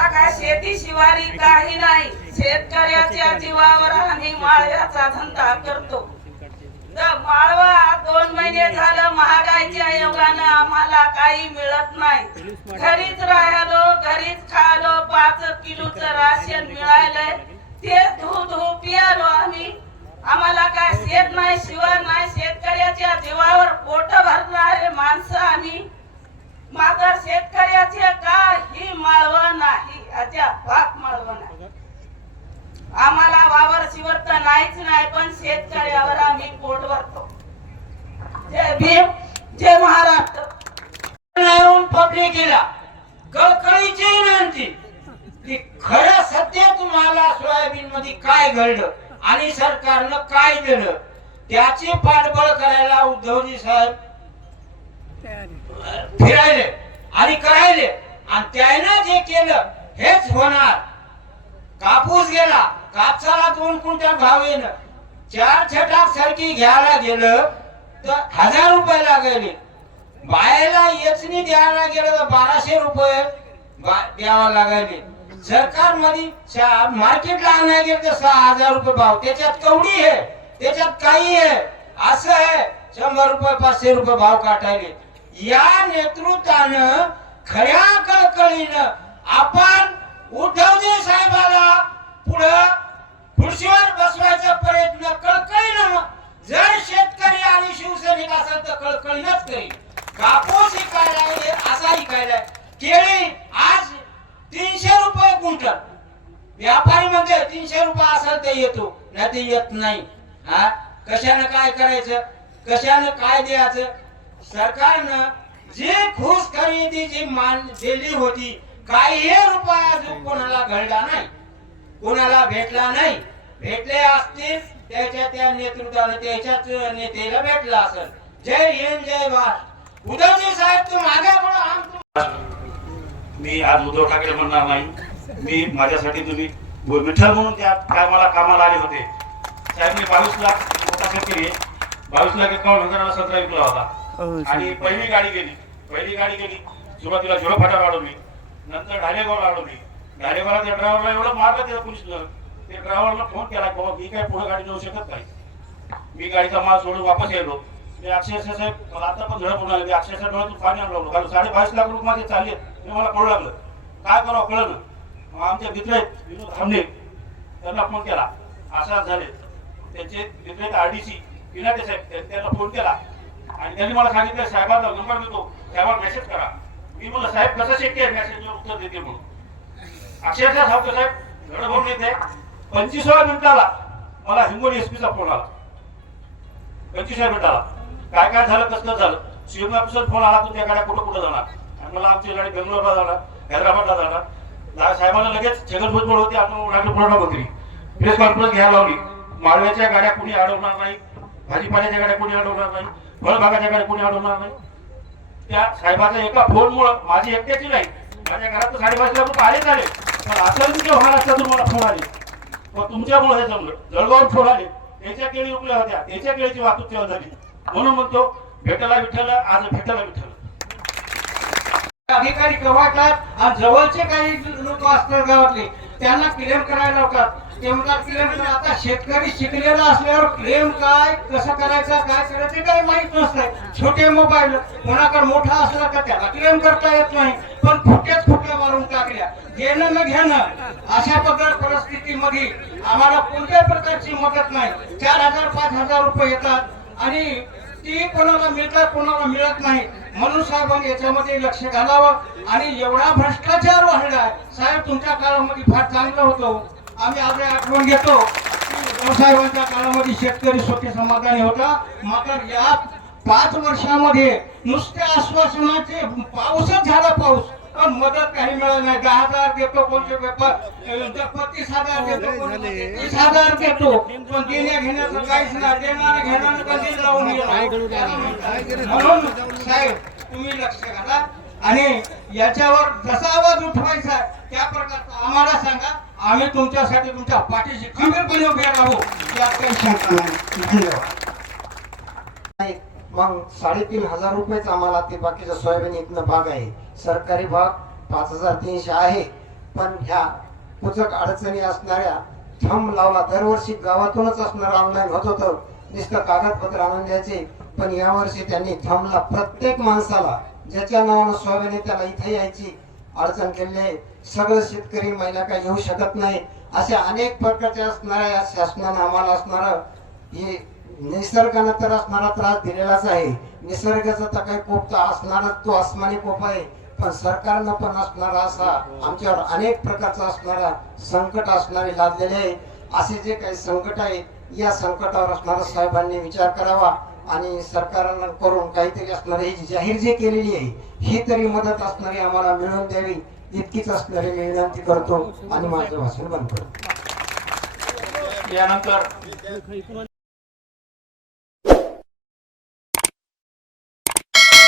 आम्हाला शेती शिवारी काही नाही. शेतकऱ्याच्या जीवावर आम्ही माळव्याचा धंदा करतो. तर माळवा दोन महिने झालं महागाईच्या योगानं आम्हाला काही मिळत नाही. घरीच राहिलो घरीच खालो पाच किलोचं राशन मिळालंय. ते धू धू पियालो आम्ही. आम्हाला काय शेत नाही शिवार नाही शेतकऱ्याच्या जीवावर पोट भरणारे माणसं आम्ही. मात्र शेतकऱ्याचे काही माळवा नाही अजिबात माळवं नाही आम्हाला वावर शिवर तर नाहीच नाही पण शेतकऱ्यावर आम्ही पोट भरतो. जय भीम जय महाराष्ट्र. येऊन पब्लिकीला कळकळीची विनंती. की खरं सत्य तुम्हाला सोयाबीन मध्ये काय घडलं आणि सरकारनं काय दिलं त्याची पाठबळ करायला उद्धवजी साहेब फिरायले आणि करायले. आणि त्यानं जे केलं हेच होणार. कापूस गेला कापसाला दोन क्विंटल भाव येणं. चार छटाक सारखी घ्यायला गेलं तर हजार रुपये लागले. बायाला येचणी द्यायला गेलं तर बाराशे रुपये द्यावा लागायले सरकारमध्ये मार्केटला आणायला गेलं तर सहा हजार रुपये भाव. त्याच्यात कवडी आहे त्याच्यात काही आहे. असं आहे शंभर रुपये पाचशे रुपये भाव काटायले. या नेतृत्वानं खऱ्या कळकळीनं आपण उद्धवजी साहेबाला पुढं खुर्शीवर बसवायचा प्रयत्न कळकळीनं जर शेतकरी आणि शिवसैनिक असेल तर कळकळीनच करी कापूस इकायला असा इकायला केळी आज तीनशे रुपये क्विंटल. व्यापारी म्हणजे तीनशे रुपये असेल ते येतो नाही ते येत नाही. हा? कशानं काय करायचं? कशानं काय द्यायचं? सरकारनं जी खुश खरेदी जी मान दिली होती काही रुपया अजून कोणाला घडला नाही कोणाला भेटला नाही भेटले असतील त्याच्या त्या नेतृत्वाने त्याच्याच नेत्याला भेटला असेल. जय हिंद जय महाराष्ट्र उद्धवजी साहेब तू तुम- मी आज उद्धव ठाकरे म्हणणार नाही. मी माझ्यासाठी तुम्ही विठ्ठल म्हणून त्या टायमाला कामाला आले होते. साहेब मी बावीस लाख मोठा शेतकरी आहे बावीस लाख एकावन्न हजाराला सतरा विकला होता. आणि पहिली गाडी गेली. पहिली गाडी गेली. सुरुवातीला झिरो फाटा वाढवली नंतर ढालेगावला वाढवली ढालेगावला त्या ड्रायव्हरला एवढं मारलं त्या पोलिसनं. त्या ड्रायव्हरला फोन केला बाबा मी काय पुढे गाडी जाऊ शकत नाही. मी गाडीचा माल सोडून वापस येलो. मी अक्षरशः साहेब मला आता पण झडप होणार मी अक्षरशः डोळ्यातून पाणी आणलं होतं कारण साडेबावीस लाख रुपये माझे चालले. हे मला कळू लागलं. काय करावं कळलं मग आमचे मित्र आहेत विनोद थांबले त्यांना फोन केला. असा झाले. त्यांचे मित्र आहेत आरडीसी पिनाटे साहेब त्यांना फोन केला. आणि त्यांनी मला सांगितलं साहेबांना नंबर देतो. साहेबांना मेसेज करा. मी म्हणलं साहेब कसं शक्य आहे मेसेजवर उत्तर देते म्हणून? अक्षरशः सांगतो साहेब धड भरून येते पंचवीसव्या मिनिटाला मला हिंगोली एसपीचा फोन आला. पंचवीसव्या मिनिटाला. काय काय झालं कसं झालं? सीएम ऑफिसर फोन आला तुमच्या गाड्या कुठं कुठं जाणार? आणि मला आमची गाडी बेंगलोरला जाणार हैदराबादला जाणार. साहेबांना लगेच छगन भुजबळ होते आपण उडाले पुरवठा मंत्री प्रेस कॉन्फरन्स घ्यायला लावली. माळव्याच्या गाड्या कुणी अडवणार नाही भाजीपाल्याच्या गाड्या कुणी अडवणार नाही फळबागाच्या गाड्या कुणी अडवणार नाही. त्या साहेबाच्या एका फोनमुळं माझी एकट्याची नाही. माझ्या घरात तर साडेपाच लाख रुपये आलेच आले पण असं तुमच्या महाराष्ट्रातून मला फोन आले. मग तुमच्यामुळे हे जमलं. जळगावून फोन आले. त्याच्या केळी उकल्या होत्या. त्याच्या केळीची वाहतूक तेव्हा झाली. म्हणून म्हणतो भेटायला विठ्ठल आज भेटायला विठ्ठल. अधिकारी कवाटात आणि जवळचे काही लोक असतात गावातले. त्यांना क्लेम करायला होतात ते म्हणतात क्लेम म्हणजे करा आता शेतकरी शिकलेला असल्यावर क्लेम काय कसं करायचं काय करायचं ते काही माहीत नसतंय छोटे मोबाईल कोणाकडे मोठा असला तर त्याला क्लेम करता येत नाही. पण फुट्याच फुट्या मारून टाकल्या. घेणं न घेणं अशा प्रकार परिस्थितीमध्ये आम्हाला कोणत्याही प्रकारची मदत नाही. चार हजार पाच हजार रुपये येतात आणि ती कोणाला मिळतात कोणाला मिळत नाही. म्हणून साहेबांनी याच्यामध्ये लक्ष घालावं आणि एवढा भ्रष्टाचार वाढलाय साहेब तुमच्या काळामध्ये फार चांगलं होतं. आम्ही आज आठवण घेतो साहेबांच्या काळामध्ये शेतकरी स्वतः समाधानी होता. मात्र या पाच वर्षामध्ये नुसत्या आश्वासनाचे पाऊसच झाला पाऊस. पण मदत काही मिळाली नाही. दहा हजार देतो कोणते पेपर? पस्तीस हजार देतो तीस हजार देतो. पण देण्या घेण्याचं काहीच नाही. देणार घेणार कधी लावून गेलं. म्हणून साहेब तुम्ही लक्ष घाला. आणि याच्यावर जसा आवाज उठवायचा त्या प्रकारचा आम्हाला सांगा. आम्ही तुमच्यासाठी तुमच्या पाठीशी खंबीरपणे उभे राहू. यात काही शंका नाही धन्यवाद मग साडेतीन हजार रुपयेच आम्हाला ते बाकीचा सोयाबीन इथनं भाग आहे. सरकारी भाग पाच हजार तीनशे आहे. पण ह्या पुचक अडचणी असणाऱ्या थंब लावला दरवर्षी गावातूनच असणार ऑनलाईन होत होतं. नुसतं कागदपत्र आणून द्यायचे पण यावर्षी त्यांनी थांबला प्रत्येक माणसाला ज्याच्या नावानं सोयाबीन आहे त्याला इथे यायची अडचण केली आहे. सगळं शेतकरी महिला काही येऊ शकत नाही. अशा अनेक प्रकारच्या असणाऱ्या या शासनानं आम्हाला असणारं हे निसर्गानं तर असणारा त्रास दिलेलाच आहे. निसर्गाचा तर काही कोप तर असणारच तो आसमानी कोप आहे. पण सरकारनं पण असणारा असा आमच्यावर अनेक प्रकारचा असणारा संकट असणारे लादलेले आहे. असे जे काही संकट आहे या संकटावर असणारा साहेबांनी विचार करावा आणि सरकारनं करून काहीतरी असणारे ही जाहीर जे केलेली आहे ही तरी मदत असणारी आम्हाला मिळवून द्यावी इतकीच असणारी मी विनंती करतो आणि माझं भाषण बंद करतो. यानंतर